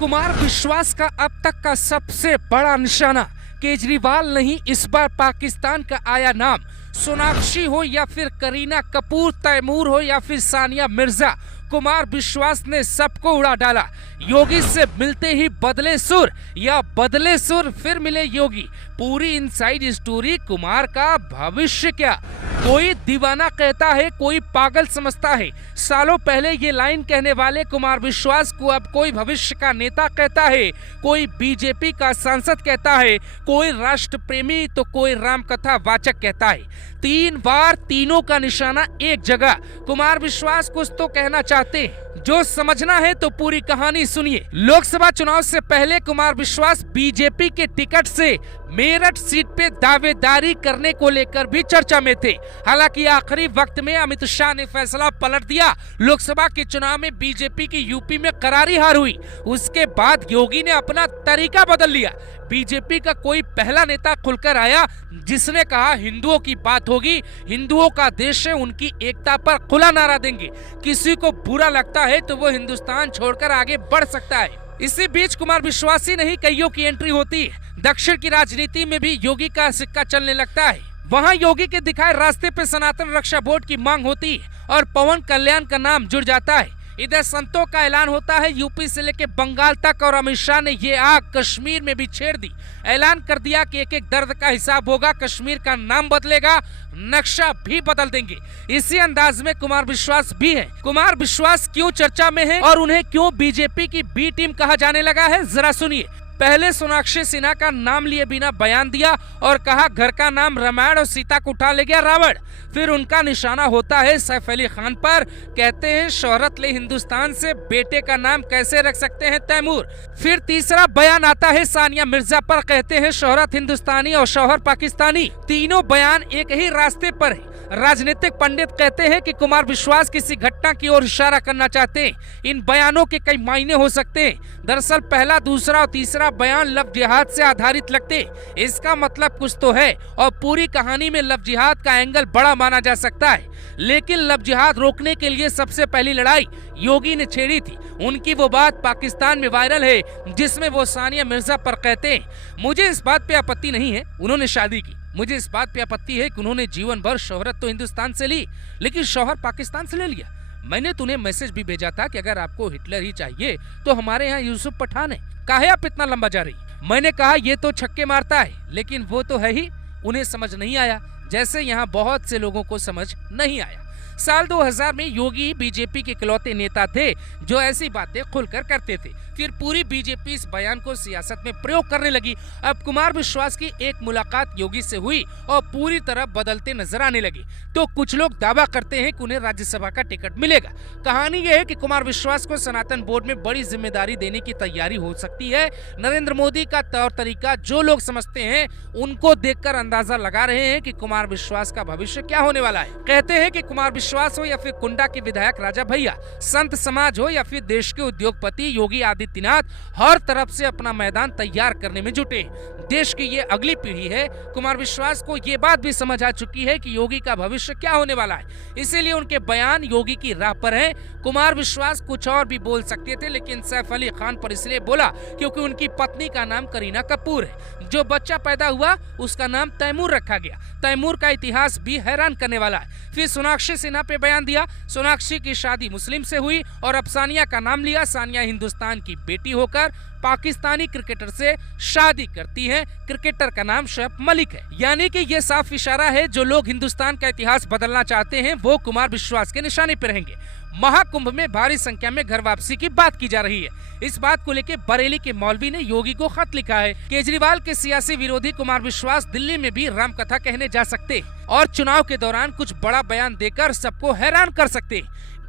कुमार विश्वास का अब तक का सबसे बड़ा निशाना केजरीवाल नहीं, इस बार पाकिस्तान का आया नाम। सोनाक्षी हो या फिर करीना कपूर, तैमूर हो या फिर सानिया मिर्जा, कुमार विश्वास ने सबको उड़ा डाला। योगी से मिलते ही बदले सुर या बदले सुर फिर मिले योगी। पूरी इनसाइड स्टोरी, कुमार का भविष्य क्या। कोई दीवाना कहता है, कोई पागल समझता है। सालों पहले ये लाइन कहने वाले कुमार विश्वास को अब कोई भविष्य का नेता कहता है, कोई बीजेपी का सांसद कहता है, कोई राष्ट्र प्रेमी तो कोई रामकथा वाचक कहता है। 3 बार तीनों का निशाना एक जगह। कुमार विश्वास कुछ तो कहना चाहते हैं, जो समझना है तो पूरी कहानी सुनिए। लोकसभा चुनाव से पहले कुमार विश्वास बीजेपी के टिकट से मेरठ सीट पे दावेदारी करने को लेकर भी चर्चा में थे। हालांकि आखिरी वक्त में अमित शाह ने फैसला पलट दिया। लोकसभा के चुनाव में बीजेपी की यूपी में करारी हार हुई। उसके बाद योगी ने अपना तरीका बदल लिया। बीजेपी का कोई पहला नेता खुलकर आया जिसने कहा हिंदुओं की बात होगी, हिंदुओं का देश है, उनकी एकता पर खुला नारा देंगे। किसी को बुरा लगता है तो वो हिंदुस्तान छोड़कर आगे बढ़ सकता है। इसी बीच कुमार विश्वास ही नहीं, कईयों की एंट्री होती है। दक्षिण की राजनीति में भी योगी का सिक्का चलने लगता है। वहां योगी के दिखाए रास्ते पे सनातन रक्षा बोर्ड की मांग होती है और पवन कल्याण का नाम जुड़ जाता है। इधर संतों का ऐलान होता है यूपी से लेकर बंगाल तक, और अमित शाह ने ये आग कश्मीर में भी छेड़ दी। ऐलान कर दिया कि एक एक दर्द का हिसाब होगा, कश्मीर का नाम बदलेगा, नक्शा भी बदल देंगे। इसी अंदाज में कुमार विश्वास भी है। कुमार विश्वास क्यों चर्चा में है और उन्हें क्यों बीजेपी की बी टीम कहा जाने लगा है, जरा सुनिए। पहले सोनाक्षी सिन्हा का नाम लिए बिना बयान दिया और कहा घर का नाम रामायण और सीता को उठा ले गया रावण। फिर उनका निशाना होता है सैफ अली खान पर। कहते हैं शोहरत ले हिंदुस्तान से, बेटे का नाम कैसे रख सकते हैं तैमूर। फिर तीसरा बयान आता है सानिया मिर्जा पर। कहते हैं शोहरत हिंदुस्तानी और शौहर पाकिस्तानी। तीनों बयान एक ही रास्ते पर है। राजनीतिक पंडित कहते हैं कि कुमार विश्वास किसी घटना की ओर इशारा करना चाहते हैं। इन बयानों के कई मायने हो सकते हैं। दरअसल पहला, दूसरा और तीसरा बयान लव जिहाद से आधारित लगते हैं। इसका मतलब कुछ तो है और पूरी कहानी में लव जिहाद का एंगल बड़ा माना जा सकता है। लेकिन लव जिहाद रोकने के लिए सबसे पहली लड़ाई योगी ने छेड़ी थी। उनकी वो बात पाकिस्तान में वायरल है जिसमें वो सानिया मिर्जा पर कहते हैं, मुझे इस बात पे आपत्ति नहीं है उन्होंने शादी की, मुझे इस बात पे आपत्ति है कि उन्होंने जीवन भर शोहरत तो हिंदुस्तान से ली लेकिन शौहर पाकिस्तान से ले लिया। मैंने तुम्हें मैसेज भी भेजा था कि अगर आपको हिटलर ही चाहिए तो हमारे यहाँ यूसुफ पठान है, काहे आप इतना लंबा जा रही। मैंने कहा ये तो छक्के मारता है लेकिन वो तो है ही। उन्हें समझ नहीं आया, जैसे यहाँ बहुत से लोगों को समझ नहीं आया। साल 2000 में योगी बीजेपी के इकलौते नेता थे जो ऐसी बातें खुलकर करते थे। फिर पूरी बीजेपी इस बयान को सियासत में प्रयोग करने लगी। अब कुमार विश्वास की एक मुलाकात योगी से हुई और पूरी तरह बदलते नजर आने लगी। तो कुछ लोग दावा करते हैं कि उन्हें राज्यसभा का टिकट मिलेगा। कहानी यह है कि कुमार विश्वास को सनातन बोर्ड में बड़ी जिम्मेदारी देने की तैयारी हो सकती है। नरेंद्र मोदी का तौर तरीका जो लोग समझते हैं उनको देखकर अंदाजा लगा रहे हैं कि कुमार विश्वास का भविष्य क्या होने वाला है। कहते हैं कि कुमार विश्वास हो या फिर कुंडा के विधायक राजा भैया, संत समाज हो या फिर देश के उद्योगपति योगी आदित्यनाथ, हर तरफ से अपना मैदान तैयार करने में जुटे। देश की ये अगली पीढ़ी है। कुमार विश्वास को ये बात भी समझ आ चुकी है कि योगी का भविष्य क्या होने वाला है, इसीलिए उनके बयान योगी की राह पर है। कुमार विश्वास कुछ और भी बोल सकते थे लेकिन सैफ अली खान पर इसलिए बोला क्योंकि उनकी पत्नी का नाम करीना कपूर है। जो बच्चा पैदा हुआ उसका नाम तैमूर रखा गया। तैमूर का इतिहास भी हैरान करने वाला है। फिर सोनाक्षी सिन्हा पे बयान दिया। सोनाक्षी की शादी मुस्लिम से हुई और अब सानिया का नाम लिया। सानिया हिंदुस्तान की बेटी होकर पाकिस्तानी क्रिकेटर से शादी करती है। क्रिकेटर का नाम शोएब मलिक है। यानी कि ये साफ इशारा है जो लोग हिंदुस्तान का इतिहास बदलना चाहते हैं वो कुमार विश्वास के निशाने पर रहेंगे। महाकुंभ में भारी संख्या में घर वापसी की बात की जा रही है। इस बात को लेकर बरेली के मौलवी ने योगी को खत लिखा है। केजरीवाल के सियासी विरोधी कुमार विश्वास दिल्ली में भी रामकथा कहने जा सकते और चुनाव के दौरान कुछ बड़ा बयान देकर सबको हैरान कर सकते।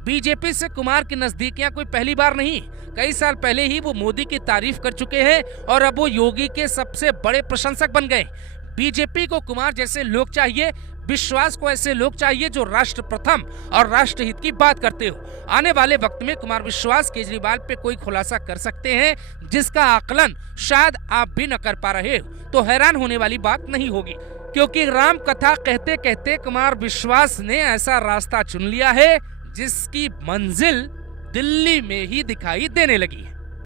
बीजेपी से कुमार की नजदीकियां कोई पहली बार नहीं, कई साल पहले ही वो मोदी की तारीफ कर चुके हैं और अब वो योगी के सबसे बड़े प्रशंसक बन गए। बीजेपी को कुमार जैसे लोग चाहिए, विश्वास को ऐसे लोग चाहिए जो राष्ट्र प्रथम और राष्ट्र हित की बात करते हो। आने वाले वक्त में कुमार विश्वास केजरीवाल पे कोई खुलासा कर सकते हैं जिसका आकलन शायद आप भी न कर पा रहे हो, तो हैरान होने वाली बात नहीं होगी क्योंकि राम कथा कहते कहते कुमार विश्वास ने ऐसा रास्ता चुन लिया है जिसकी मंजिल दिल्ली में ही दिखाई देने लगी है।